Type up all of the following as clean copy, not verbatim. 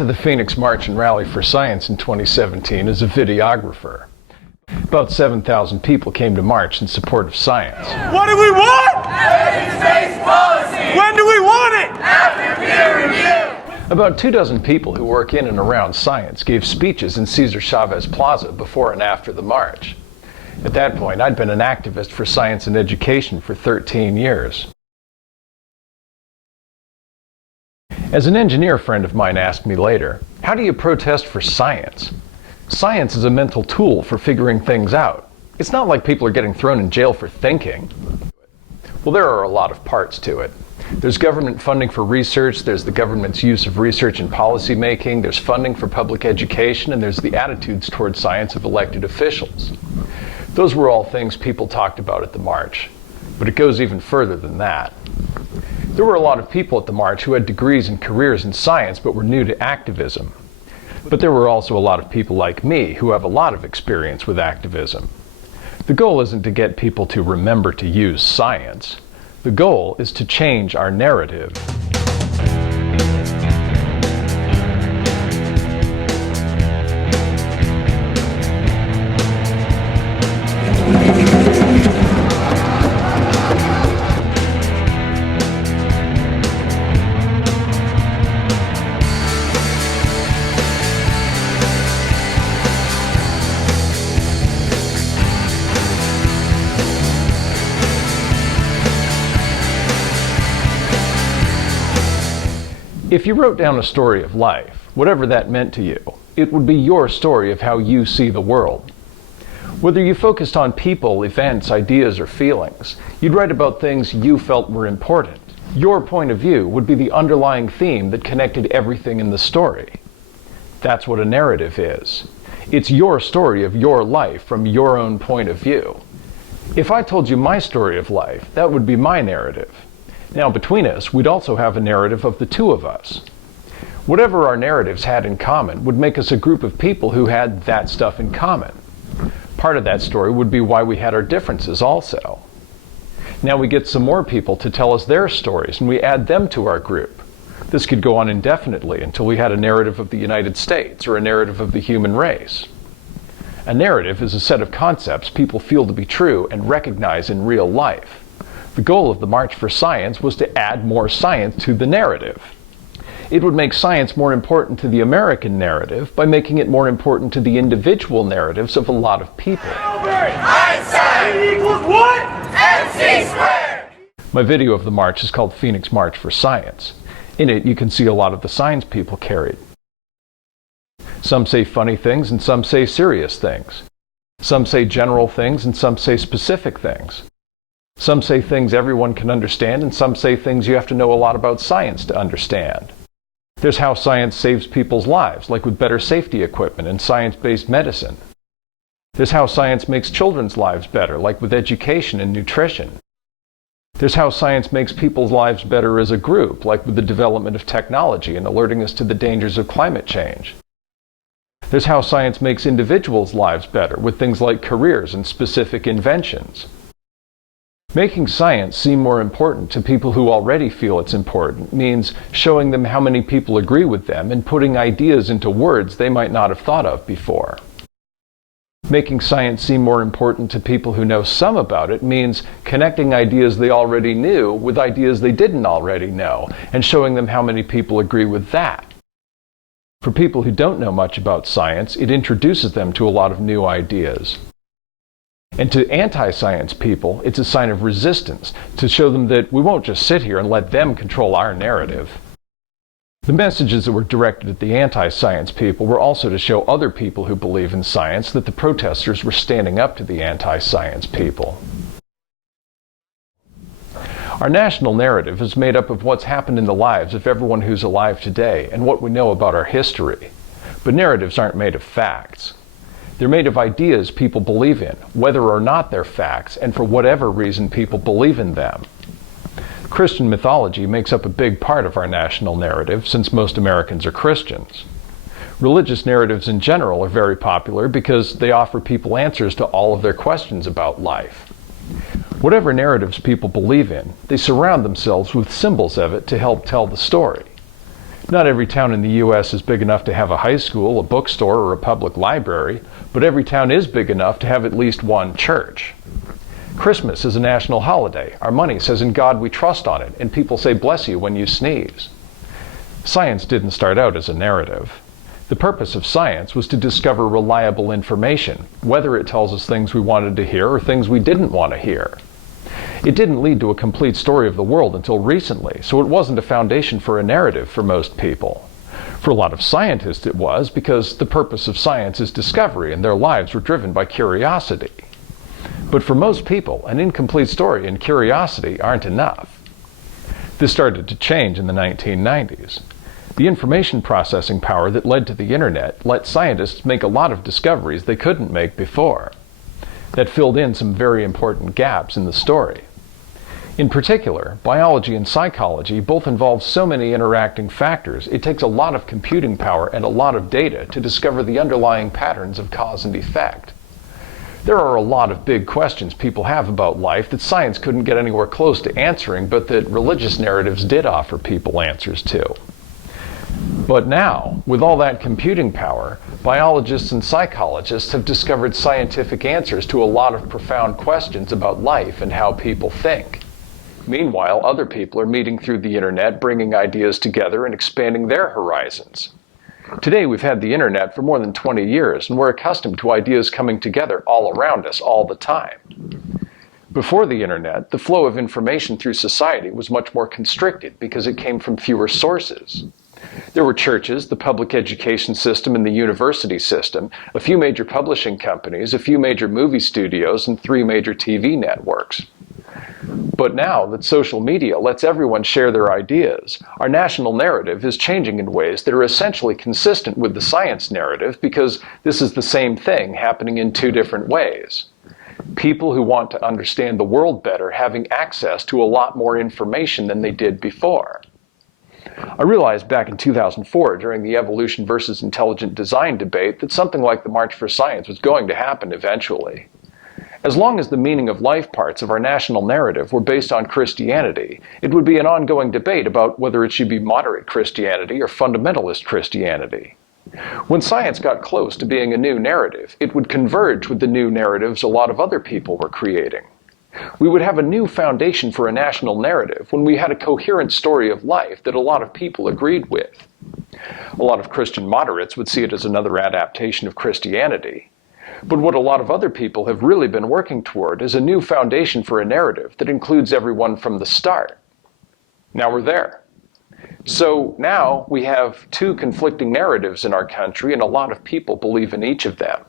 to the Phoenix March and Rally for Science in 2017 as a videographer. About 7,000 people came to march in support of science. What do we want? Evidence-based policy. When do we want it? After peer review. About 24 people who work in and around science gave speeches in Cesar Chavez Plaza before and after the march. At that point, I'd been an activist for science and education for 13 years. As an engineer friend of mine asked me later, how do you protest for science? Science is a mental tool for figuring things out. It's not like people are getting thrown in jail for thinking. Well, there are a lot of parts to it. There's government funding for research, there's the government's use of research in policy making, there's funding for public education, and there's the attitudes toward science of elected officials. Those were all things people talked about at the march, but it goes even further than that. There were a lot of people at the march who had degrees and careers in science but were new to activism. But there were also a lot of people like me who have a lot of experience with activism. The goal isn't to get people to remember to use science. The goal is to change our narrative. If you wrote down a story of life, whatever that meant to you, it would be your story of how you see the world. Whether you focused on people, events, ideas, or feelings, you'd write about things you felt were important. Your point of view would be the underlying theme that connected everything in the story. That's what a narrative is. It's your story of your life from your own point of view. If I told you my story of life, that would be my narrative. Now, between us, we'd also have a narrative of the two of us. Whatever our narratives had in common would make us a group of people who had that stuff in common. Part of that story would be why we had our differences also. Now we get some more people to tell us their stories, and we add them to our group. This could go on indefinitely until we had a narrative of the United States or a narrative of the human race. A narrative is a set of concepts people feel to be true and recognize in real life. The goal of the March for Science was to add more science to the narrative. It would make science more important to the American narrative by making it more important to the individual narratives of a lot of people. Einstein equals what? MC squared. My video of the march is called Phoenix March for Science. In it, you can see a lot of the signs people carried. Some say funny things and some say serious things. Some say general things and some say specific things. Some say things everyone can understand, and some say things you have to know a lot about science to understand. There's how science saves people's lives, like with better safety equipment and science-based medicine. There's how science makes children's lives better, like with education and nutrition. There's how science makes people's lives better as a group, like with the development of technology and alerting us to the dangers of climate change. There's how science makes individuals' lives better, with things like careers and specific inventions. Making science seem more important to people who already feel it's important means showing them how many people agree with them and putting ideas into words they might not have thought of before. Making science seem more important to people who know some about it means connecting ideas they already knew with ideas they didn't already know and showing them how many people agree with that. For people who don't know much about science, it introduces them to a lot of new ideas. And to anti-science people, it's a sign of resistance, to show them that we won't just sit here and let them control our narrative. The messages that were directed at the anti-science people were also to show other people who believe in science that the protesters were standing up to the anti-science people. Our national narrative is made up of what's happened in the lives of everyone who's alive today and what we know about our history. But narratives aren't made of facts. They're made of ideas people believe in, whether or not they're facts, and for whatever reason people believe in them. Christian mythology makes up a big part of our national narrative, since most Americans are Christians. Religious narratives in general are very popular because they offer people answers to all of their questions about life. Whatever narratives people believe in, they surround themselves with symbols of it to help tell the story. Not every town in the U.S. is big enough to have a high school, a bookstore, or a public library, but every town is big enough to have at least one church. Christmas is a national holiday. Our money says "In God we trust" on it, and people say "bless you" when you sneeze. Science didn't start out as a narrative. The purpose of science was to discover reliable information, whether it tells us things we wanted to hear or things we didn't want to hear. It didn't lead to a complete story of the world until recently, so it wasn't a foundation for a narrative for most people. For a lot of scientists it was, because the purpose of science is discovery and their lives were driven by curiosity. But for most people, an incomplete story and curiosity aren't enough. This started to change in the 1990s. The information processing power that led to the internet let scientists make a lot of discoveries they couldn't make before. That filled in some very important gaps in the story. In particular, biology and psychology both involve so many interacting factors, it takes a lot of computing power and a lot of data to discover the underlying patterns of cause and effect. There are a lot of big questions people have about life that science couldn't get anywhere close to answering, but that religious narratives did offer people answers to. But now, with all that computing power, biologists and psychologists have discovered scientific answers to a lot of profound questions about life and how people think. Meanwhile, other people are meeting through the internet, bringing ideas together and expanding their horizons. Today, we've had the internet for more than 20 years, and we're accustomed to ideas coming together all around us all the time. Before the internet, the flow of information through society was much more constricted because it came from fewer sources. There were churches, the public education system, and the university system, a few major publishing companies, a few major movie studios, and 3 major TV networks. But now that social media lets everyone share their ideas, our national narrative is changing in ways that are essentially consistent with the science narrative, because this is the same thing happening in 2 different ways. People who want to understand the world better having access to a lot more information than they did before. I realized back in 2004, during the evolution versus intelligent design debate, that something like the March for Science was going to happen eventually. As long as the meaning of life parts of our national narrative were based on Christianity, it would be an ongoing debate about whether it should be moderate Christianity or fundamentalist Christianity. When science got close to being a new narrative, it would converge with the new narratives a lot of other people were creating. We would have a new foundation for a national narrative when we had a coherent story of life that a lot of people agreed with. A lot of Christian moderates would see it as another adaptation of Christianity. But what a lot of other people have really been working toward is a new foundation for a narrative that includes everyone from the start. Now we're there. So now we have 2 conflicting narratives in our country, and a lot of people believe in each of them.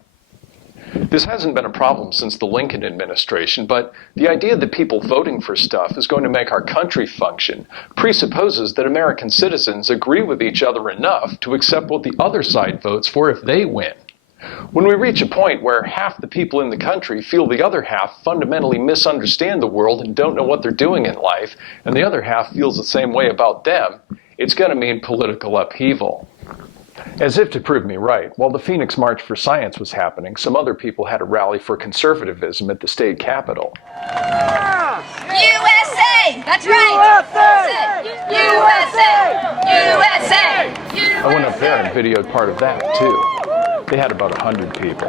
This hasn't been a problem since the Lincoln administration, but the idea that people voting for stuff is going to make our country function presupposes that American citizens agree with each other enough to accept what the other side votes for if they win. When we reach a point where half the people in the country feel the other half fundamentally misunderstand the world and don't know what they're doing in life, and the other half feels the same way about them, it's going to mean political upheaval. As if to prove me right, while the Phoenix March for Science was happening, some other people had a rally for conservatism at the state capitol. USA! That's right! USA! USA! I went up there and videoed part of that, too. They had about 100 people.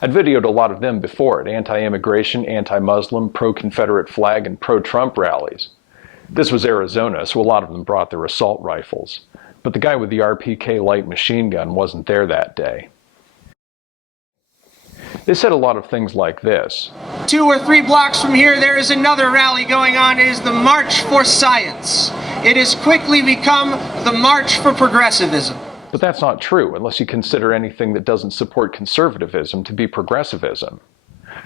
I'd videoed a lot of them before at anti-immigration, anti-Muslim, pro-Confederate flag, and pro-Trump rallies. This was Arizona, so a lot of them brought their assault rifles. But the guy with the RPK light machine gun wasn't there that day. They said a lot of things like this. 2 or 3 blocks from here, there is another rally going on. It is the March for Science. It has quickly become the March for Progressivism. But that's not true unless you consider anything that doesn't support conservatism to be progressivism.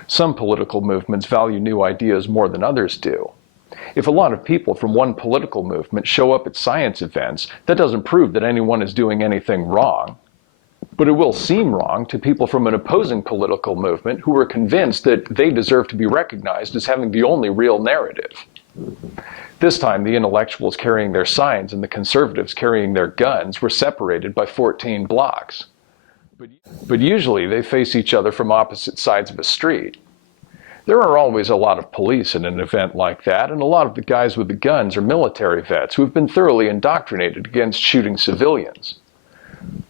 Some political movements value new ideas more than others do. If a lot of people from one political movement show up at science events, that doesn't prove that anyone is doing anything wrong. But it will seem wrong to people from an opposing political movement who are convinced that they deserve to be recognized as having the only real narrative. This time, the intellectuals carrying their signs and the conservatives carrying their guns were separated by 14 blocks. But usually they face each other from opposite sides of a street. There are always a lot of police in an event like that, and a lot of the guys with the guns are military vets who have been thoroughly indoctrinated against shooting civilians.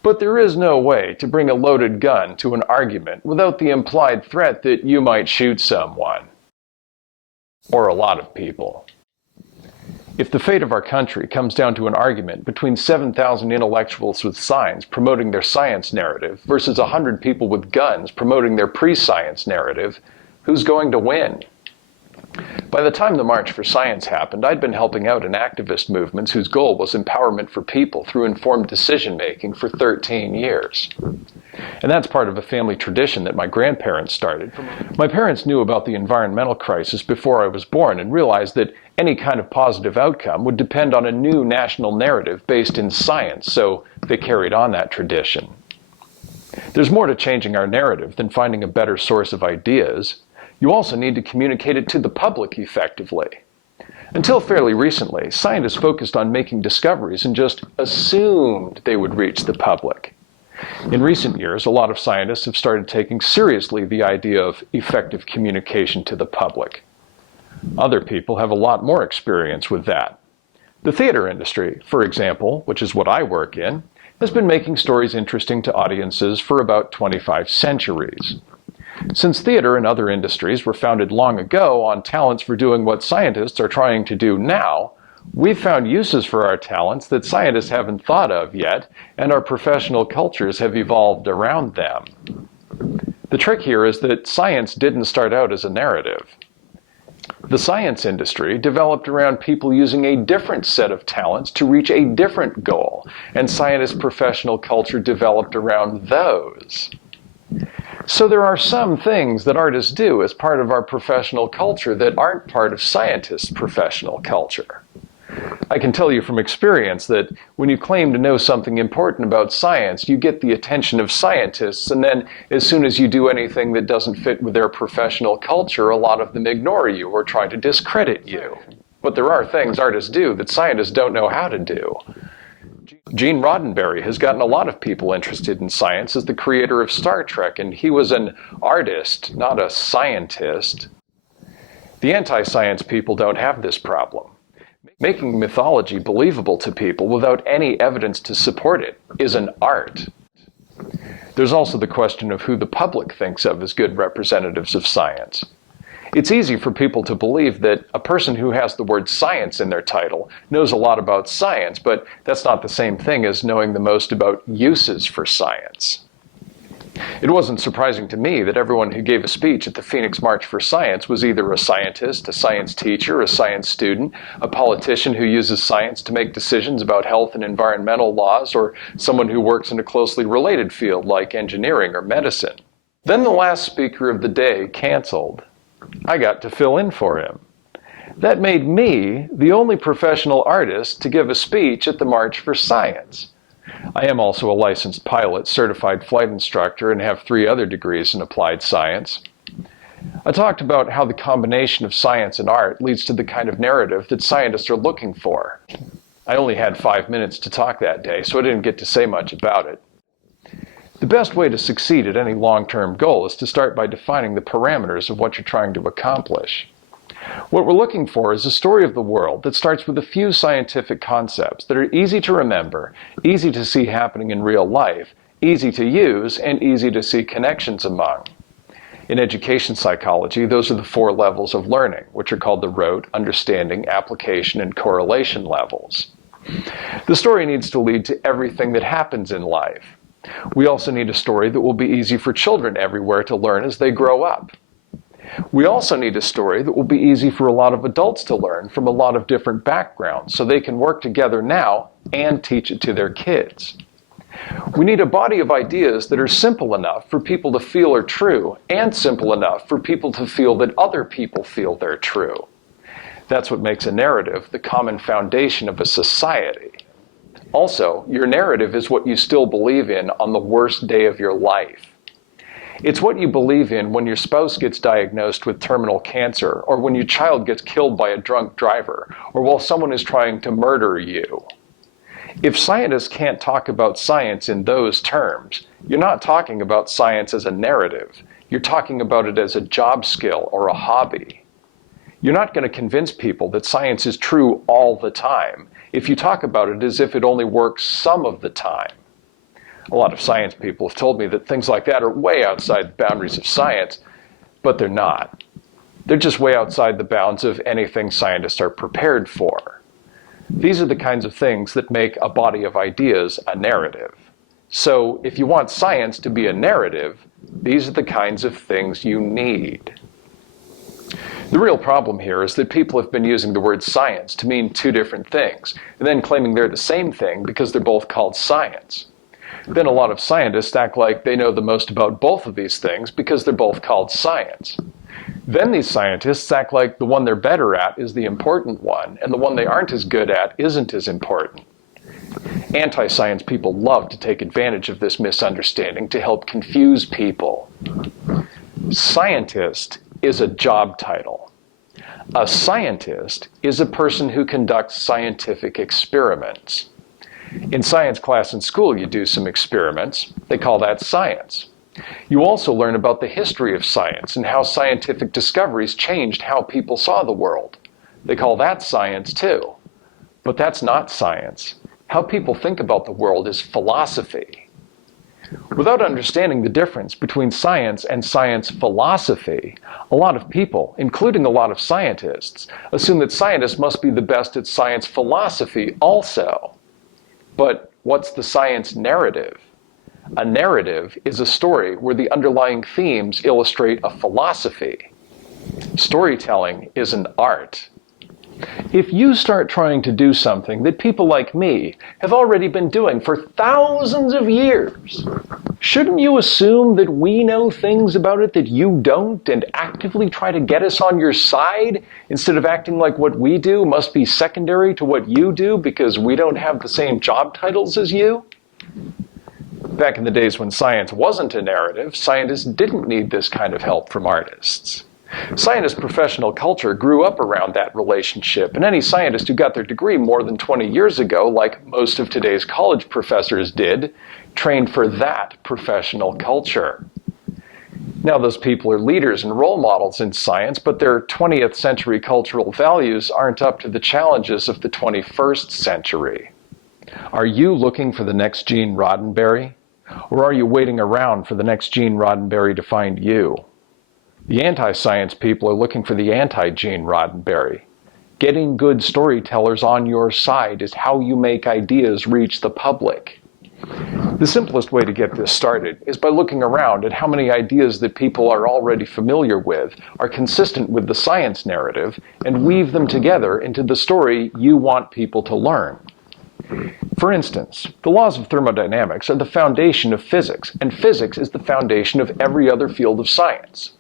But there is no way to bring a loaded gun to an argument without the implied threat that you might shoot someone. Or a lot of people. If the fate of our country comes down to an argument between 7,000 intellectuals with signs promoting their science narrative versus 100 people with guns promoting their pre-science narrative, who's going to win? By the time the March for Science happened, I'd been helping out in activist movements whose goal was empowerment for people through informed decision-making for 13 years. And that's part of a family tradition that my grandparents started. My parents knew about the environmental crisis before I was born and realized that any kind of positive outcome would depend on a new national narrative based in science, so they carried on that tradition. There's more to changing our narrative than finding a better source of ideas. You also need to communicate it to the public effectively. Until fairly recently, scientists focused on making discoveries and just assumed they would reach the public. In recent years, a lot of scientists have started taking seriously the idea of effective communication to the public. Other people have a lot more experience with that. The theater industry, for example, which is what I work in, has been making stories interesting to audiences for about 25 centuries. Since theater and other industries were founded long ago on talents for doing what scientists are trying to do now, we've found uses for our talents that scientists haven't thought of yet, and our professional cultures have evolved around them. The trick here is that science didn't start out as a narrative. The science industry developed around people using a different set of talents to reach a different goal, and scientist professional culture developed around those. So there are some things that artists do as part of our professional culture that aren't part of scientists' professional culture. I can tell you from experience that when you claim to know something important about science, you get the attention of scientists, and then as soon as you do anything that doesn't fit with their professional culture, a lot of them ignore you or try to discredit you. But there are things artists do that scientists don't know how to do. Gene Roddenberry has gotten a lot of people interested in science as the creator of Star Trek, and he was an artist, not a scientist. The anti-science people don't have this problem. Making mythology believable to people without any evidence to support it is an art. There's also the question of who the public thinks of as good representatives of science. It's easy for people to believe that a person who has the word science in their title knows a lot about science, but that's not the same thing as knowing the most about uses for science. It wasn't surprising to me that everyone who gave a speech at the Phoenix March for Science was either a scientist, a science teacher, a science student, a politician who uses science to make decisions about health and environmental laws, or someone who works in a closely related field like engineering or medicine. Then the last speaker of the day canceled. I got to fill in for him. That made me the only professional artist to give a speech at the March for Science. I am also a licensed pilot, certified flight instructor, and have 3 other degrees in applied science. I talked about how the combination of science and art leads to the kind of narrative that scientists are looking for. I only had 5 minutes to talk that day, so I didn't get to say much about it. The best way to succeed at any long-term goal is to start by defining the parameters of what you're trying to accomplish. What we're looking for is a story of the world that starts with a few scientific concepts that are easy to remember, easy to see happening in real life, easy to use, and easy to see connections among. In education psychology, those are the 4 levels of learning, which are called the rote, understanding, application, and correlation levels. The story needs to lead to everything that happens in life. We also need a story that will be easy for children everywhere to learn as they grow up. We also need a story that will be easy for a lot of adults to learn from a lot of different backgrounds so they can work together now and teach it to their kids. We need a body of ideas that are simple enough for people to feel are true and simple enough for people to feel that other people feel they're true. That's what makes a narrative the common foundation of a society. Also, your narrative is what you still believe in on the worst day of your life. It's what you believe in when your spouse gets diagnosed with terminal cancer, or when your child gets killed by a drunk driver, or while someone is trying to murder you. If scientists can't talk about science in those terms, you're not talking about science as a narrative. You're talking about it as a job skill or a hobby. You're not going to convince people that science is true all the time if you talk about it as if it only works some of the time. A lot of science people have told me that things like that are way outside the boundaries of science, but they're not. They're just way outside the bounds of anything scientists are prepared for. These are the kinds of things that make a body of ideas a narrative. So if you want science to be a narrative, these are the kinds of things you need. The real problem here is that people have been using the word science to mean two different things, and then claiming they're the same thing because they're both called science. Then a lot of scientists act like they know the most about both of these things because they're both called science. Then these scientists act like the one they're better at is the important one, and the one they aren't as good at isn't as important. Anti-science people love to take advantage of this misunderstanding to help confuse people. Scientist is a job title. A scientist is a person who conducts scientific experiments. In science class in school, you do some experiments. They call that science. You also learn about the history of science and how scientific discoveries changed how people saw the world. They call that science too. But that's not science. How people think about the world is philosophy. Without understanding the difference between science and science philosophy, a lot of people, including a lot of scientists, assume that scientists must be the best at science philosophy also. But what's the science narrative? A narrative is a story where the underlying themes illustrate a philosophy. Storytelling is an art. If you start trying to do something that people like me have already been doing for thousands of years, shouldn't you assume that we know things about it that you don't and actively try to get us on your side instead of acting like what we do must be secondary to what you do because we don't have the same job titles as you? Back in the days when science wasn't a narrative, scientists didn't need this kind of help from artists. Scientist professional culture grew up around that relationship, and any scientist who got their degree more than 20 years ago, like most of today's college professors did, trained for that professional culture. Now those people are leaders and role models in science, but their 20th century cultural values aren't up to the challenges of the 21st century. Are you looking for the next Gene Roddenberry? Or are you waiting around for the next Gene Roddenberry to find you? The anti-science people are looking for the anti-Gene Roddenberry. Getting good storytellers on your side is how you make ideas reach the public. The simplest way to get this started is by looking around at how many ideas that people are already familiar with are consistent with the science narrative and weave them together into the story you want people to learn. For instance, the laws of thermodynamics are the foundation of physics, and physics is the foundation of every other field of science.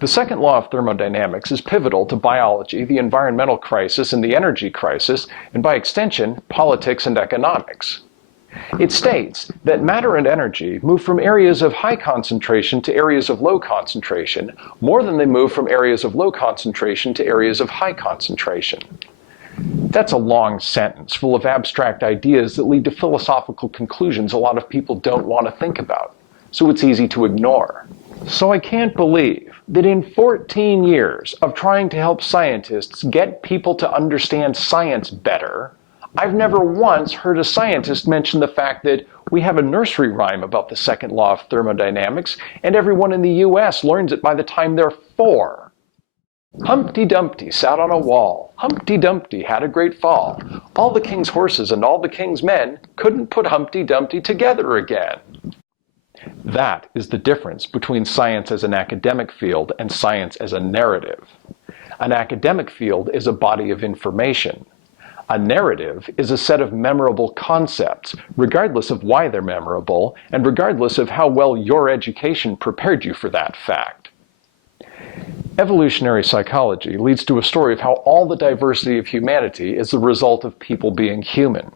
The second law of thermodynamics is pivotal to biology, the environmental crisis, and the energy crisis, and by extension, politics and economics. It states that matter and energy move from areas of high concentration to areas of low concentration more than they move from areas of low concentration to areas of high concentration. That's a long sentence full of abstract ideas that lead to philosophical conclusions a lot of people don't want to think about, so it's easy to ignore. So I can't believe that in 14 years of trying to help scientists get people to understand science better, I've never once heard a scientist mention the fact that we have a nursery rhyme about the second law of thermodynamics, and everyone in the US learns it by the time they're 4. Humpty Dumpty sat on a wall. Humpty Dumpty had a great fall. All the king's horses and all the king's men couldn't put Humpty Dumpty together again. That is the difference between science as an academic field and science as a narrative. An academic field is a body of information. A narrative is a set of memorable concepts, regardless of why they're memorable, and regardless of how well your education prepared you for that fact. Evolutionary psychology leads to a story of how all the diversity of humanity is the result of people being human.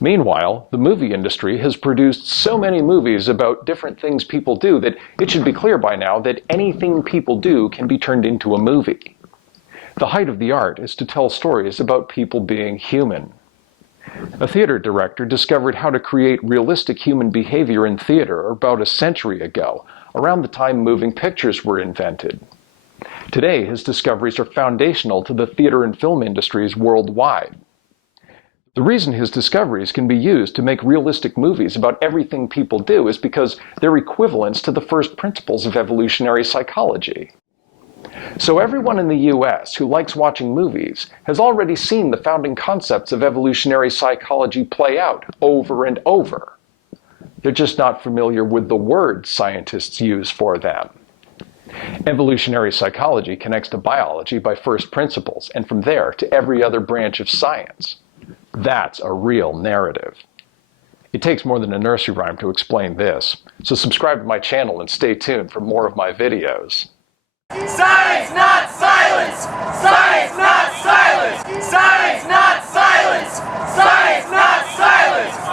Meanwhile, the movie industry has produced so many movies about different things people do that it should be clear by now that anything people do can be turned into a movie. The height of the art is to tell stories about people being human. A theater director discovered how to create realistic human behavior in theater about a century ago, around the time moving pictures were invented. Today, his discoveries are foundational to the theater and film industries worldwide. The reason his discoveries can be used to make realistic movies about everything people do is because they're equivalents to the first principles of evolutionary psychology. So everyone in the US who likes watching movies has already seen the founding concepts of evolutionary psychology play out over and over. They're just not familiar with the words scientists use for them. Evolutionary psychology connects to biology by first principles, and from there to every other branch of science. That's a real narrative. It takes more than a nursery rhyme to explain this, so subscribe to my channel and stay tuned for more of my videos. Science, not silence! Science, not silence! Science, not silence! Science, not silence!